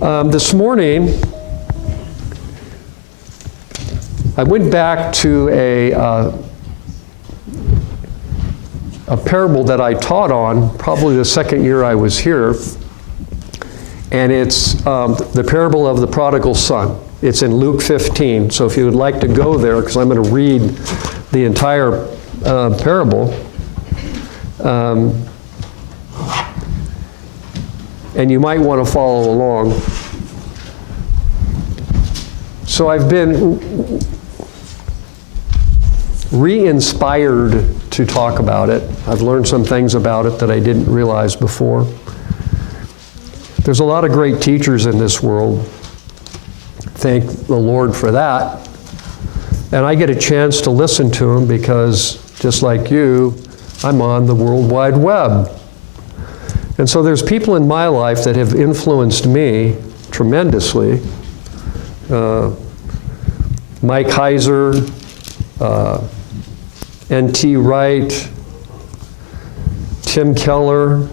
This morning, I went back to a parable that I taught on probably the second year I was here, and it's the parable of the prodigal son. It's in Luke 15, so if you would like to go there, because I'm going to read the entire parable, and you might want to follow along. So I've been re-inspired to talk about it. I've learned some things about it that I didn't realize before. There's a lot of great teachers in this world. Thank the Lord for that. And I get a chance to listen to them because, just like you, I'm on the World Wide Web. And so there's people in my life that have influenced me tremendously. Mike Heiser, N.T. Wright, Tim Keller,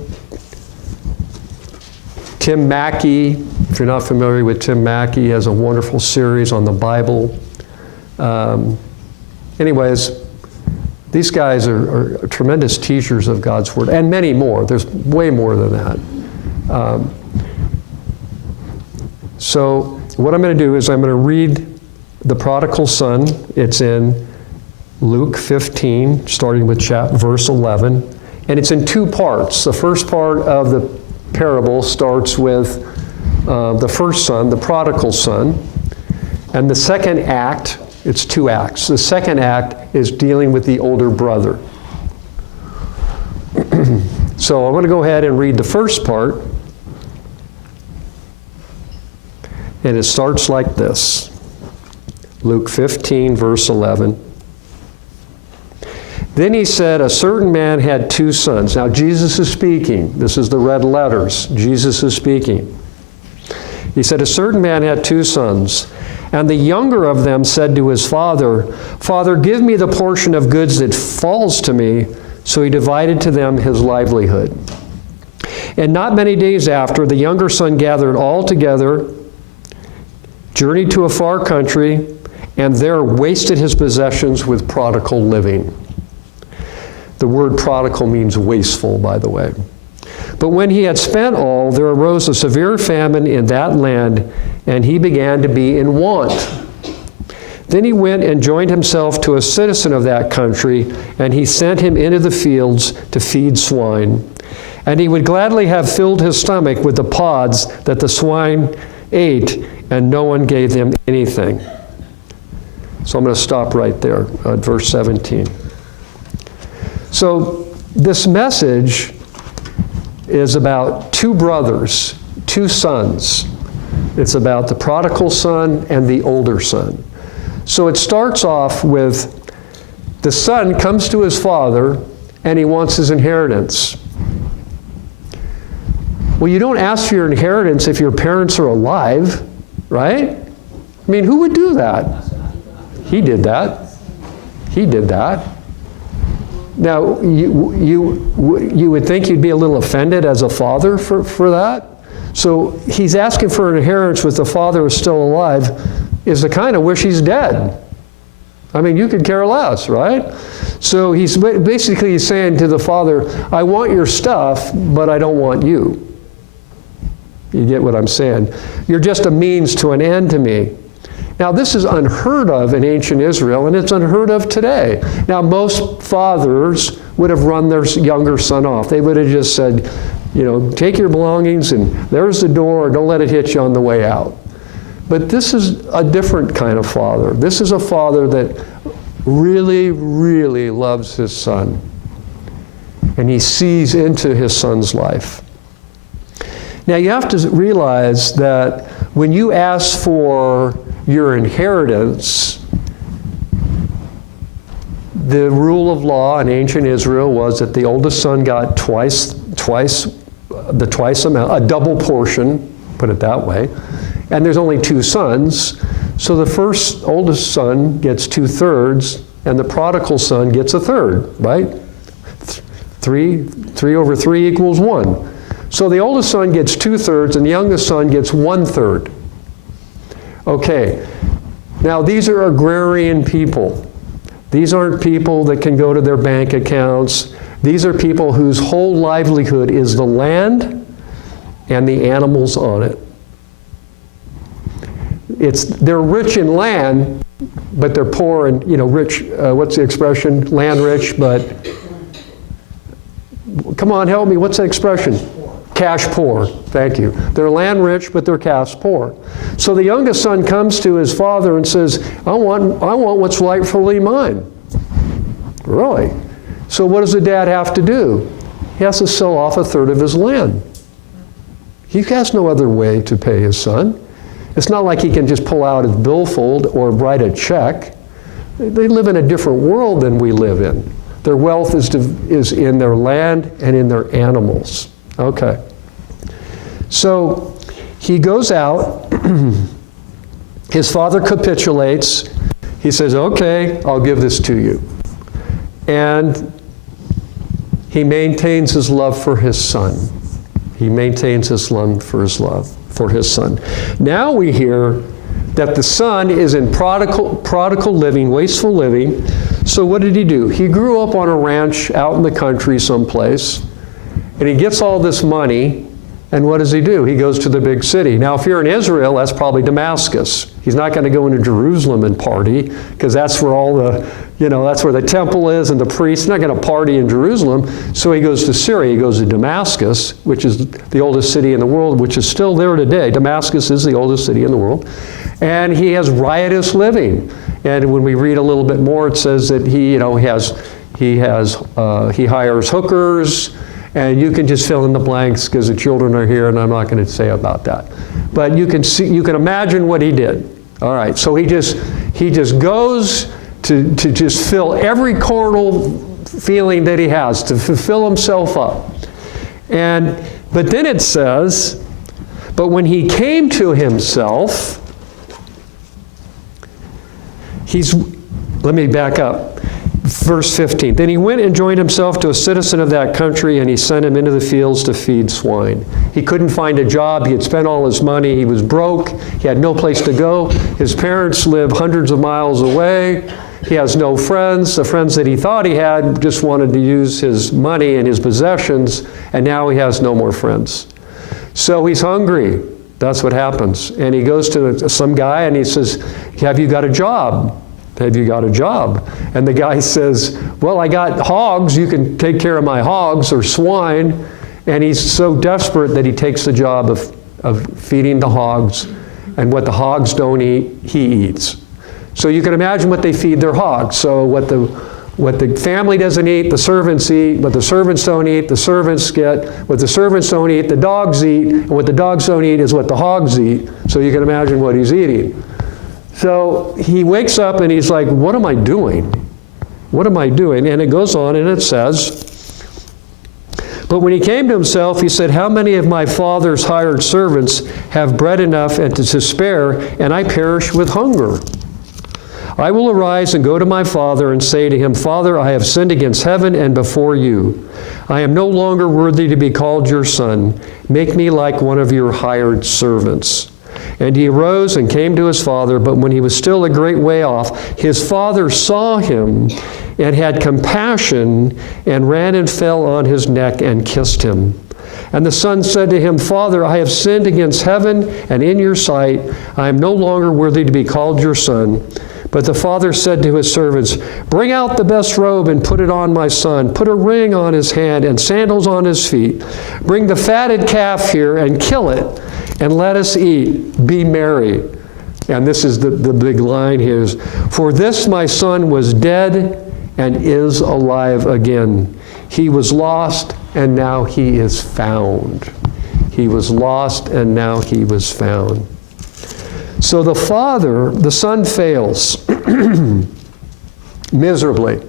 Tim Mackey. If you're not familiar with Tim Mackey, he has a wonderful series on the Bible. Anyways, these guys are tremendous teachers of God's Word, and many more. There's way more than that. So what I'm going to do is I'm going to read the prodigal son. It's in Luke 15, starting with verse 11. And it's in two parts. The first part of the parable starts with the first son, the prodigal son. And the second act, it's two acts. The second act is dealing with the older brother. So I'm going to go ahead and read the first part. And it starts like this. Luke 15, verse 11. Then he said, a certain man had two sons. Now Jesus is speaking. This is the red letters. Jesus is speaking. He said, a certain man had two sons. And the younger of them said to his father, Father, give me the portion of goods that falls to me. So he divided to them his livelihood. And not many days after, the younger son gathered all together, journeyed to a far country, and there wasted his possessions with prodigal living. The word prodigal means wasteful, by the way. But when he had spent all, there arose a severe famine in that land, and he began to be in want. Then he went and joined himself to a citizen of that country, and he sent him into the fields to feed swine. And he would gladly have filled his stomach with the pods that the swine ate, and no one gave them anything. So I'm going to stop right there at verse 17. So this message is about two brothers, two sons. It's about the prodigal son and the older son. So it starts off with the son comes to his father and he wants his inheritance. Well, you don't ask for your inheritance if your parents are alive, right? I mean, who would do that? He did that. He did that. Now, you would think you'd be a little offended as a father for that. So he's asking for an inheritance with the father who's still alive is the kind of wish he's dead. I mean, you could care less, right? So he's basically saying to the father, I want your stuff, but I don't want you. You get what I'm saying? You're just a means to an end to me. Now, this is unheard of in ancient Israel, and it's unheard of today. Now, most fathers would have run their younger son off. They would have just said, take your belongings, and there's the door, don't let it hit you on the way out. But this is a different kind of father. This is a father that really, really loves his son. And he sees into his son's life. Now, you have to realize that when you ask for your inheritance, the rule of law in ancient Israel was that the oldest son got twice amount, a double portion, put it that way. And there's only two sons, so the oldest son gets 2/3, and the prodigal son gets 1/3, right? 3 over 3 equals 1. So the oldest son gets 2/3 and the youngest son gets 1/3. Okay, now these are agrarian people. These aren't people that can go to their bank accounts. These are people whose whole livelihood is the land and the animals on it. They're rich in land, but they're poor and, rich, what's the expression? Land rich, but, come on, help me, what's the expression? Cash poor, thank you. They're land rich, but they're cash poor. So the youngest son comes to his father and says, I want what's rightfully mine. Really? So what does the dad have to do? He has to sell off 1/3 of his land. He has no other way to pay his son. It's not like he can just pull out his billfold or write a check. They live in a different world than we live in. Their wealth is in their land and in their animals. Okay. So he goes out. His father capitulates. He says, okay, I'll give this to you. And he maintains his love for his son. He maintains his love for his son. Now we hear that the son is in prodigal living, wasteful living. So what did he do? He grew up on a ranch out in the country someplace, and he gets all this money, and what does he do? He goes to the big city. Now, if you're in Israel, that's probably Damascus. He's not going to go into Jerusalem and party, because that's where all the, that's where the temple is and the priests. He's not going to party in Jerusalem. So he goes to Syria. He goes to Damascus, which is the oldest city in the world, which is still there today. Damascus is the oldest city in the world. And he has riotous living. And when we read a little bit more, it says that he hires hookers. And you can just fill in the blanks because the children are here, and I'm not going to say about that. But you can imagine what he did. All right, so he just goes to just fill every carnal feeling that he has, to fulfill himself up. But then it says, but when he came to himself, let me back up. Verse 15, then he went and joined himself to a citizen of that country, and he sent him into the fields to feed swine. He couldn't find a job. He had spent all his money. He was broke. He had no place to go. His parents live hundreds of miles away. He has no friends. The friends that he thought he had just wanted to use his money and his possessions, and now he has no more friends. So he's hungry. That's what happens. And he goes to some guy and he says, have you got a job? Have you got a job? And the guy says, well, I got hogs. You can take care of my hogs or swine. And he's so desperate that he takes the job of feeding the hogs. And what the hogs don't eat, he eats. So you can imagine what they feed their hogs. So what the family doesn't eat, the servants eat. What the servants don't eat, the servants get. What the servants don't eat, the dogs eat. And what the dogs don't eat is what the hogs eat. So you can imagine what he's eating. So he wakes up and he's like, what am I doing? What am I doing? And it goes on and it says, but when he came to himself, he said, how many of my father's hired servants have bread enough and to spare, and I perish with hunger? I will arise and go to my father and say to him, Father, I have sinned against heaven and before you. I am no longer worthy to be called your son. Make me like one of your hired servants. And he arose and came to his father, but when he was still a great way off, his father saw him and had compassion and ran and fell on his neck and kissed him. And the son said to him, Father, I have sinned against heaven and in your sight. I am no longer worthy to be called your son. But the father said to his servants, bring out the best robe and put it on my son. Put a ring on his hand and sandals on his feet. Bring the fatted calf here and kill it. And let us eat, be merry. And this is the big line here is, for this my son was dead and is alive again. He was lost and now he is found. He was lost and now he was found. So the son fails miserably.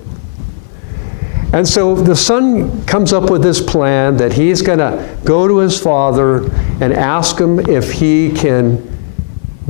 And so the son comes up with this plan that he's going to go to his father and ask him if he can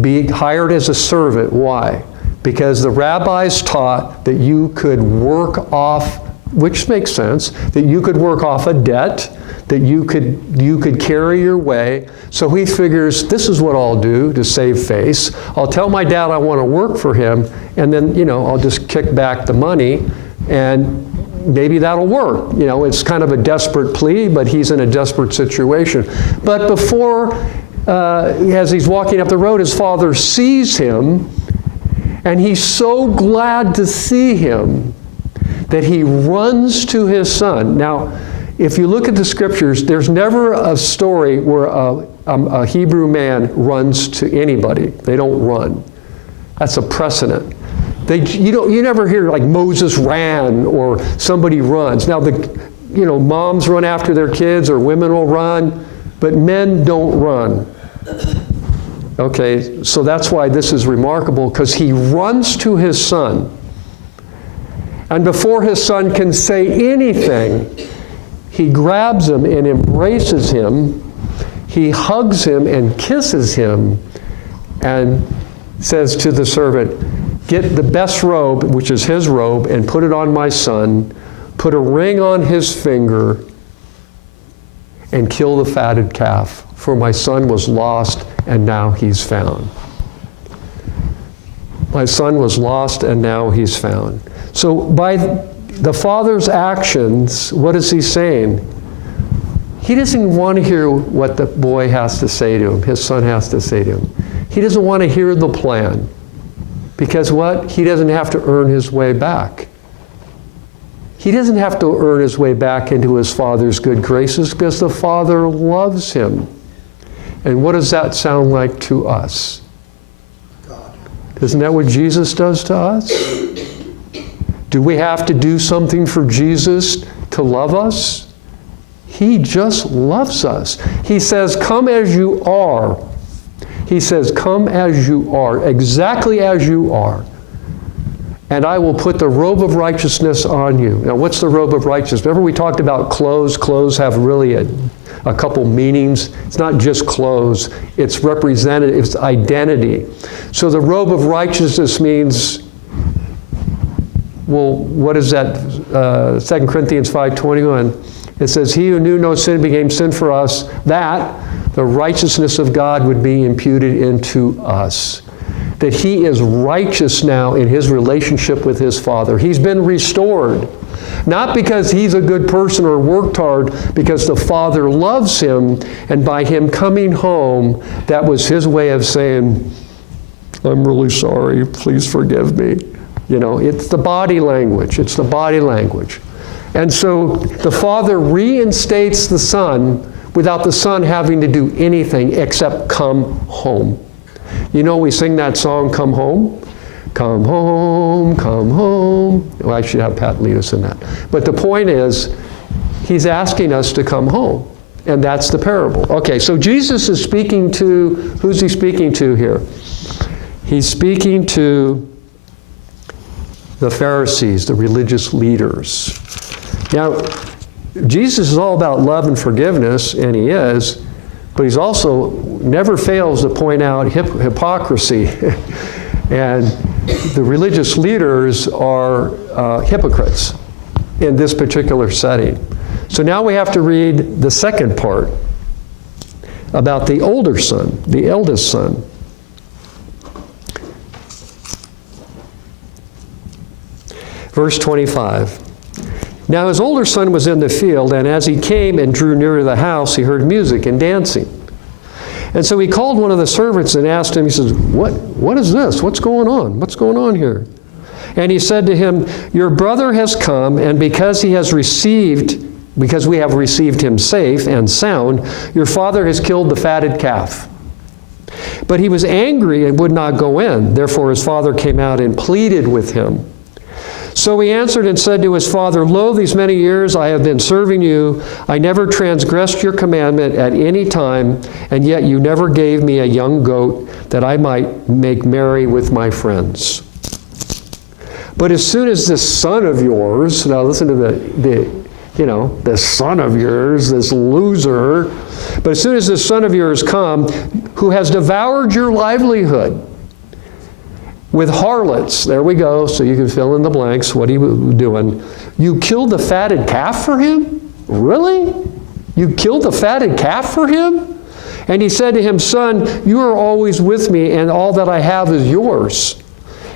be hired as a servant. Why? Because the rabbis taught that you could work off which makes sense, that you could work off a debt, that you could carry your way. So he figures, this is what I'll do to save face. I'll tell my dad I want to work for him, and then, I'll just kick back the money, and maybe that'll work. It's kind of a desperate plea, but he's in a desperate situation. But before, as he's walking up the road, his father sees him, and he's so glad to see him that he runs to his son. Now, if you look at the scriptures, there's never a story where a Hebrew man runs to anybody. They don't run. That's a precedent. You never hear like Moses ran or somebody runs. Now, moms run after their kids or women will run, but men don't run. Okay, so that's why this is remarkable, because he runs to his son. And before his son can say anything, he grabs him and embraces him. He hugs him and kisses him and says to the servant, get the best robe, which is his robe, and put it on my son. Put a ring on his finger and kill the fatted calf. For my son was lost and now he's found. My son was lost and now he's found. So by the father's actions, what is he saying? He doesn't want to hear what the boy has to say to him, his son has to say to him. He doesn't want to hear the plan. Because what? He doesn't have to earn his way back. He doesn't have to earn his way back into his father's good graces because the father loves him. And what does that sound like to us? God. Isn't that what Jesus does to us? Do we have to do something for Jesus to love us? He just loves us. He says, come as you are. He says, come as you are, exactly as you are. And I will put the robe of righteousness on you. Now, what's the robe of righteousness? Remember we talked about clothes. Clothes have really a couple meanings. It's not just clothes. It's representative. It's identity. So the robe of righteousness means, well, what is that? 2 Corinthians 5:21. It says, he who knew no sin became sin for us, that the righteousness of God would be imputed into us. That he is righteous now in his relationship with his Father. He's been restored. Not because he's a good person or worked hard, because the Father loves him, and by him coming home, that was his way of saying, I'm really sorry, please forgive me. It's the body language. It's the body language. And so the Father reinstates the Son without the Son having to do anything except come home. We sing that song, Come Home. Come home, come home. Well, I should have Pat lead us in that. But the point is, he's asking us to come home. And that's the parable. Okay, so Jesus is speaking to, who's he speaking to here? He's speaking to the Pharisees, the religious leaders. Now, Jesus is all about love and forgiveness, and he is, but he's also never fails to point out hypocrisy. And the religious leaders are hypocrites in this particular setting. So now we have to read the second part about the older son, the eldest son. Verse 25. Now his older son was in the field, and as he came and drew near to the house, he heard music and dancing. And so he called one of the servants and asked him, he says, What is this? What's going on? What's going on here? And he said to him, your brother has come, and because we have received him safe and sound, your father has killed the fatted calf. But he was angry and would not go in. Therefore his father came out and pleaded with him. So he answered and said to his father, lo, these many years I have been serving you. I never transgressed your commandment at any time, and yet you never gave me a young goat that I might make merry with my friends. But as soon as this son of yours, now listen to this son of yours, this loser, but as soon as this son of yours come, who has devoured your livelihood with harlots, there we go, so you can fill in the blanks, what he was doing, You killed the fatted calf for him? Really? You killed the fatted calf for him? And he said to him, Son, you are always with me, and all that I have is yours.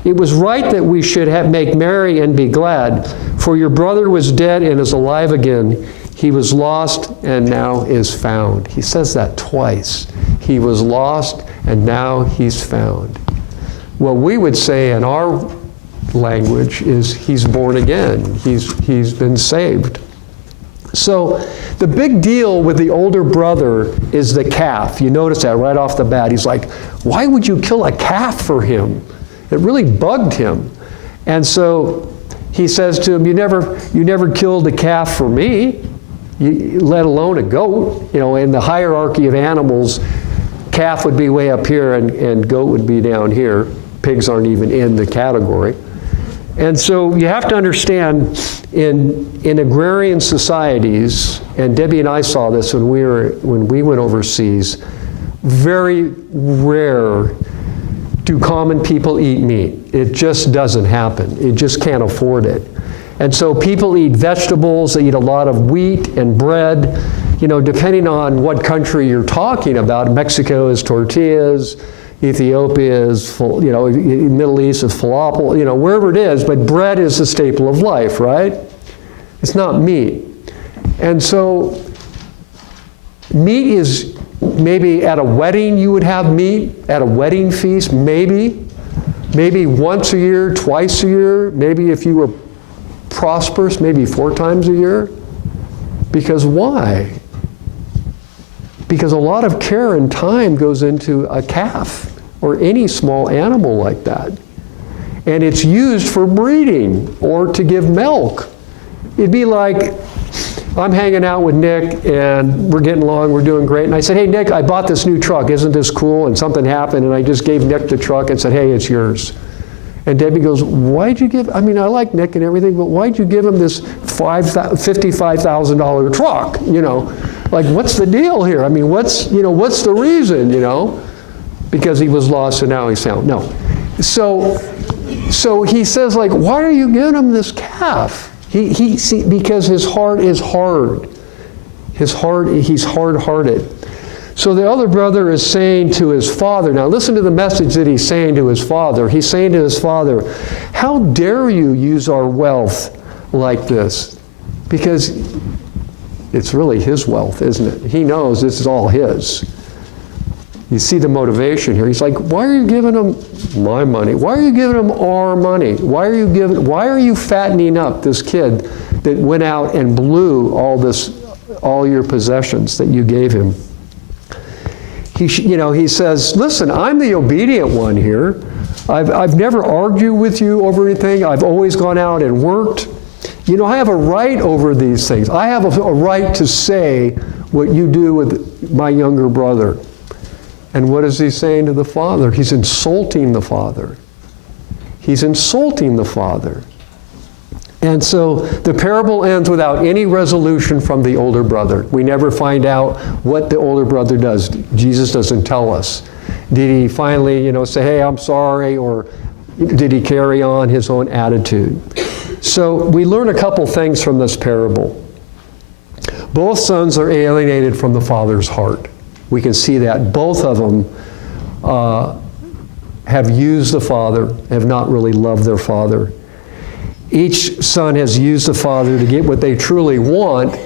It was right that we should make merry and be glad, for your brother was dead and is alive again. He was lost and now is found. He says that twice. He was lost and now he's found. What we would say in our language is he's born again. He's been saved. So the big deal with the older brother is the calf. You notice that right off the bat. He's like, why would you kill a calf for him? It really bugged him. And so he says to him, you never killed a calf for me, let alone a goat. In the hierarchy of animals, calf would be way up here and goat would be down here. Pigs aren't even in the category. And so you have to understand, in agrarian societies, and Debbie and I saw this when we went overseas, very rare do common people eat meat. It just doesn't happen. It just can't afford it. And so people eat vegetables, they eat a lot of wheat and bread. Depending on what country you're talking about, Mexico is tortillas, Ethiopia is, Middle East is falafel, wherever it is, but bread is the staple of life, right? It's not meat. And so meat is, maybe at a wedding you would have meat, at a wedding feast, maybe once a year, twice a year, maybe if you were prosperous, maybe 4 times a year. Because why? Because a lot of care and time goes into a calf or any small animal like that. And it's used for breeding or to give milk. It'd be like, I'm hanging out with Nick and we're getting along, we're doing great. And I said, hey Nick, I bought this new truck, isn't this cool? And something happened and I just gave Nick the truck and said, hey, it's yours. And Debbie goes, why'd you give, I like Nick and everything, but why'd you give him this $55,000 truck? Like, what's the deal here? What's the reason, Because he was lost and now he's found. No. So he says, like, why are you giving him this calf? Because his heart is hard. He's hard-hearted. So the other brother is saying to his father, now listen to the message that he's saying to his father. He's saying to his father, how dare you use our wealth like this? Because it's really his wealth, isn't it? He knows this is all his. You see the motivation here. He's like, why are you giving him my money? Why are you giving him our money? Why are you fattening up this kid that went out and blew all your possessions that you gave him? He says, listen, I'm the obedient one here. I've never argued with you over anything. I've always gone out and worked. I have a right over these things. I have a right to say what you do with my younger brother. And what is he saying to the father? He's insulting the father. He's insulting the father. And so the parable ends without any resolution from the older brother. We never find out what the older brother does. Jesus doesn't tell us. Did he finally, say, hey, I'm sorry, or did he carry on his own attitude? So we learn a couple things from this parable. Both sons are alienated from the father's heart. We can see that. Both of them have used the father, have not really loved their father. Each son has used the father to get what they truly want,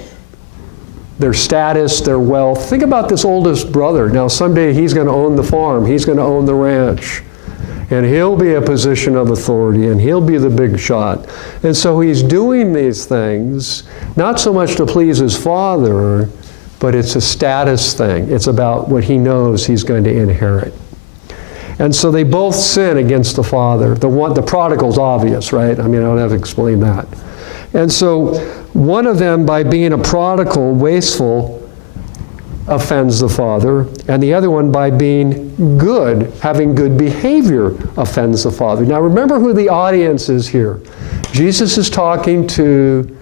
their status, their wealth. Think about this oldest brother. Now someday he's going to own the farm, he's going to own the ranch, and he'll be a position of authority, and he'll be the big shot. And so he's doing these things, not so much to please his father, but it's a status thing. It's about what he knows he's going to inherit. And so they both sin against the father. The prodigal's obvious, right? I don't have to explain that. And so one of them, by being a prodigal, wasteful, offends the father, and the other one, by being good, having good behavior, offends the father. Now remember who the audience is here. Jesus is talking to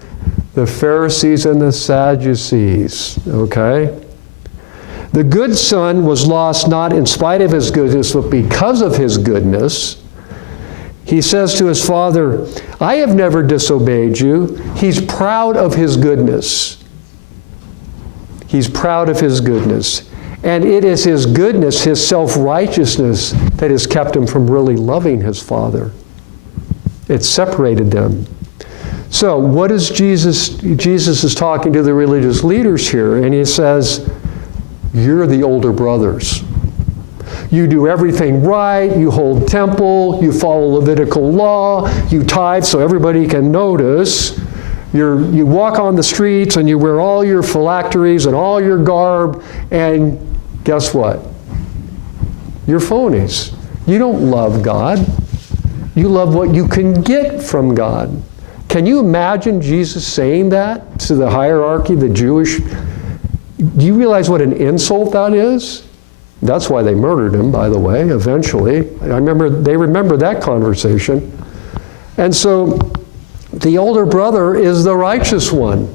the Pharisees and the Sadducees, okay? The good son was lost not in spite of his goodness, but because of his goodness. He says to his father, I have never disobeyed you. He's proud of his goodness. He's proud of his goodness. And it is his goodness, his self-righteousness, that has kept him from really loving his father. It separated them. So what is Jesus? Jesus is talking to the religious leaders here, and he says, you're the older brothers. You do everything right, you hold temple, you follow Levitical law, you tithe so everybody can notice. You walk on the streets and you wear all your phylacteries and all your garb, and guess what? You're phonies. You don't love God. You love what you can get from God. Can you imagine Jesus saying that to the hierarchy, the Jewish? Do you realize what an insult that is? That's why they murdered him, by the way, eventually. They remember that conversation. And so the older brother is the righteous one,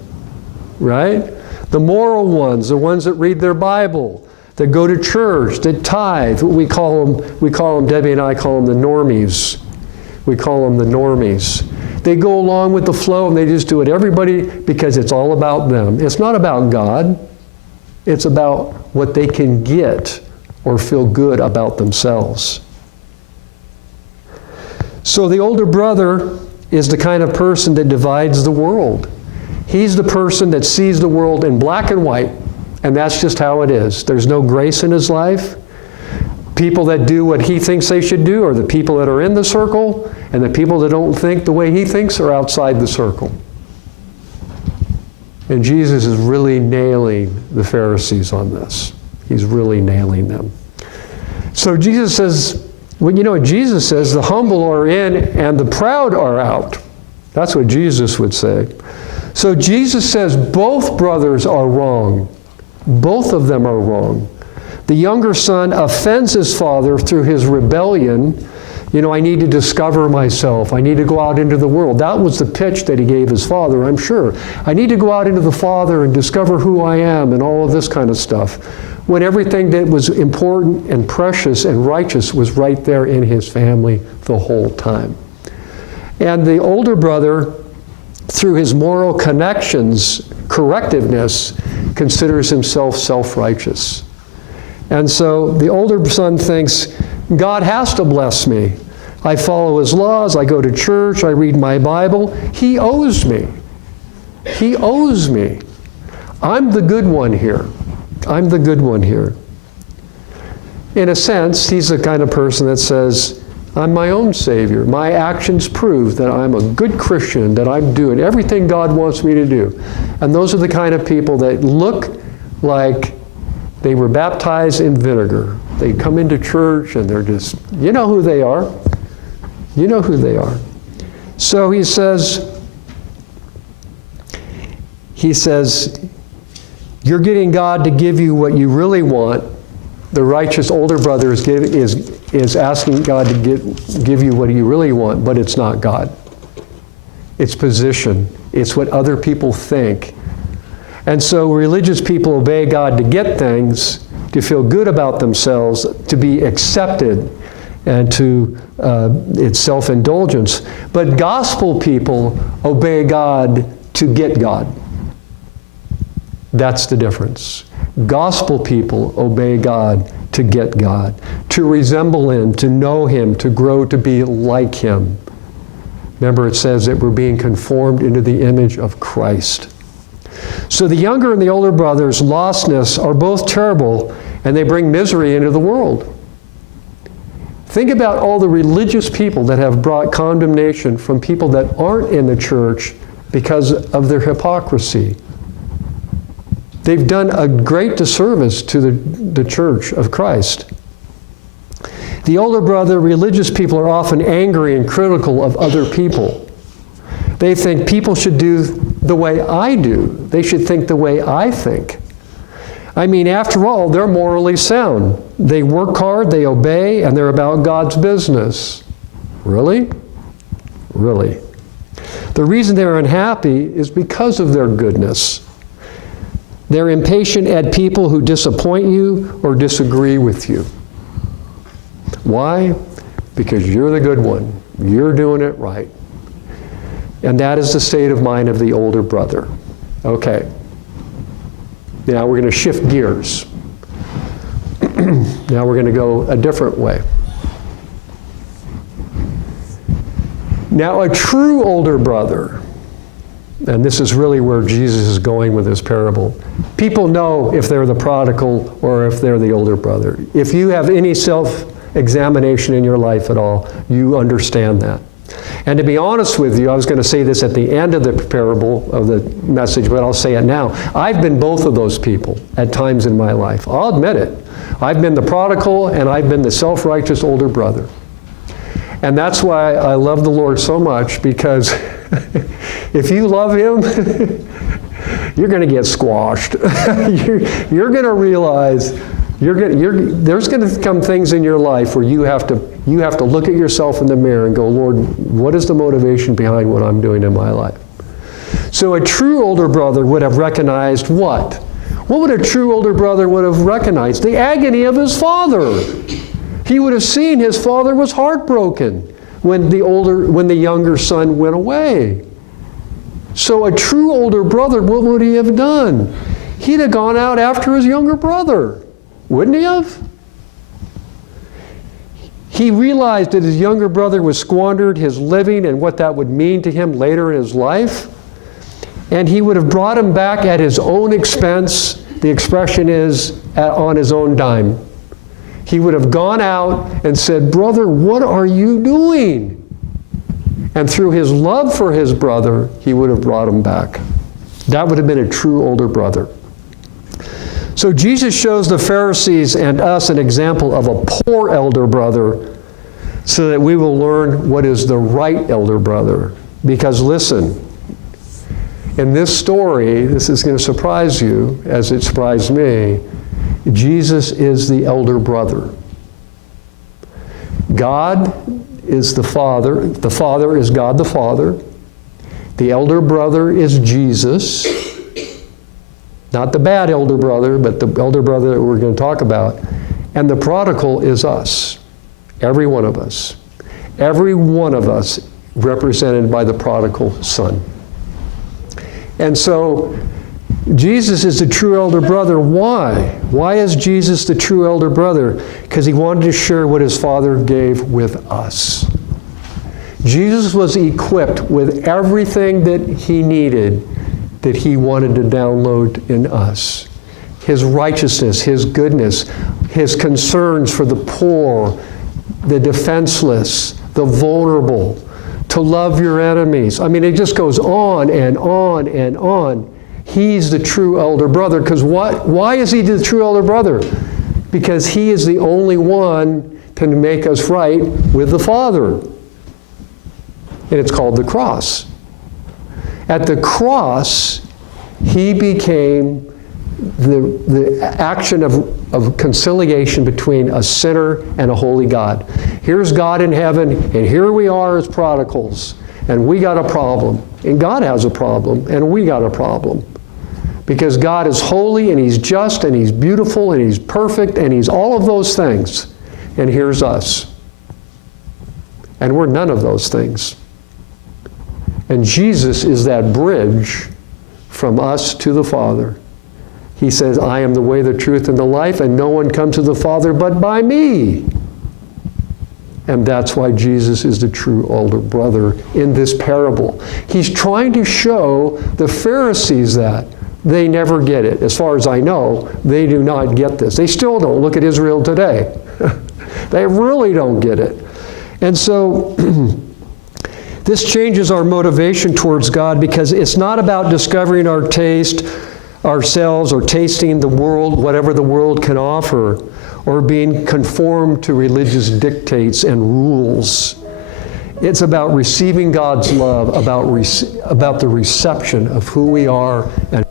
right? The moral ones, the ones that read their Bible, that go to church, that tithe. We call them, Debbie and I call them the normies. We call them the normies. They go along with the flow and they just do it, everybody, because it's all about them. It's not about God. It's about what they can get or feel good about themselves. So the older brother is the kind of person that divides the world. He's the person that sees the world in black and white, and that's just how it is. There's no grace in his life. People that do what he thinks they should do are the people that are in the circle, and the people that don't think the way he thinks are outside the circle. And Jesus is really nailing the Pharisees on this. He's really nailing them. So Jesus says, well, you know what Jesus says? The humble are in and the proud are out. That's what Jesus would say. So Jesus says both brothers are wrong. Both of them are wrong. The younger son offends his father through his rebellion. You know, I need to discover myself. I need to go out into the world. That was the pitch that he gave his father, I'm sure. I need to go out into the Father and discover who I am and all of this kind of stuff. When everything that was important and precious and righteous was right there in his family the whole time. And the older brother, through his moral connections, correctiveness, considers himself self-righteous. And so the older son thinks, God has to bless me. I follow his laws, I go to church, I read my Bible. He owes me. He owes me. I'm the good one here. I'm the good one here. In a sense, he's the kind of person that says, I'm my own Savior. My actions prove that I'm a good Christian, that I'm doing everything God wants me to do. And those are the kind of people that look like they were baptized in vinegar. They come into church and they're just, you know who they are. You know who they are. So he says, you're getting God to give you what you really want. The righteous older brother is asking God to give you what you really want, but it's not God. It's position. It's what other people think. And so religious people obey God to get things, to feel good about themselves, to be accepted, and to it's self-indulgence. But gospel people obey God to get God. That's the difference. Gospel people obey God to get God, to resemble Him, to know Him, to grow to be like Him. Remember, it says that we're being conformed into the image of Christ. So the younger and the older brothers' lostness are both terrible, and they bring misery into the world. Think about all the religious people that have brought condemnation from people that aren't in the church because of their hypocrisy. They've done a great disservice to the church of Christ. The older brother, religious people are often angry and critical of other people. They think people should do the way I do. They should think the way I think. I mean, after all, they're morally sound. They work hard, they obey, and they're about God's business. Really? Really. The reason they're unhappy is because of their goodness. They're impatient at people who disappoint you or disagree with you. Why? because you're the good one. You're doing it right. And that is the state of mind of the older brother. Okay. Now we're going to shift gears. Now we're going to go a different way. Now a true older brother, and this is really where Jesus is going with this parable. People know if they're the prodigal or if they're the older brother. If you have any self-examination in your life at all, you understand that. And to be honest with you, I was going to say this at the end of the parable of the message, but I'll say it now. I've been both of those people at times in my life. I'll admit it. I've been the prodigal and I've been the self-righteous older brother. And that's why I love the Lord so much, because if you love Him, you're going to get squashed. You're going to realize there's going to come things in your life where you have to look at yourself in the mirror and go, Lord, what is the motivation behind what I'm doing in my life? So a true older brother would have recognized what? What would a true older brother would have recognized? The agony of his father. He would have seen his father was heartbroken when the younger son went away. So a true older brother, what would he have done? He'd have gone out after his younger brother. Wouldn't he have? He realized that his younger brother was squandered his living and what that would mean to him later in his life. And he would have brought him back at his own expense. The expression is on his own dime. He would have gone out and said, brother, what are you doing? And through his love for his brother, he would have brought him back. That would have been a true older brother. So Jesus shows the Pharisees and us an example of a poor elder brother so that we will learn what is the right elder brother. Because listen, in this story, this is going to surprise you as it surprised me, Jesus is the elder brother. God is the Father. The Father is God the Father. The elder brother is Jesus. Not the bad elder brother, but the elder brother that we're going to talk about. And the prodigal is us. Every one of us. Every one of us represented by the prodigal son. And so Jesus is the true elder brother. Why? Why is Jesus the true elder brother? Because he wanted to share what his Father gave with us. Jesus was equipped with everything that he needed, that he wanted to download in us. His righteousness, his goodness, his concerns for the poor, the defenseless, the vulnerable, to love your enemies. I mean, it just goes on and on and on. He's the true elder brother. Because why is he the true elder brother? Because he is the only one to make us right with the Father. And it's called the cross. At the cross, he became the action of conciliation between a sinner and a holy God. Here's God in heaven, and here we are as prodigals, and we got a problem. And God has a problem, and we got a problem. Because God is holy, and he's just, and he's beautiful, and he's perfect, and he's all of those things. And here's us. And we're none of those things. And Jesus is that bridge from us to the Father. He says, I am the way, the truth, and the life, and no one comes to the Father but by me. And that's why Jesus is the true older brother in this parable. He's trying to show the Pharisees that. They never get it. As far as I know, they do not get this. They still don't. Look at Israel today. They really don't get it. And so this changes our motivation towards God, because it's not about discovering our taste ourselves or tasting the world, whatever the world can offer, or being conformed to religious dictates and rules. It's about receiving God's love, about the reception of who we are and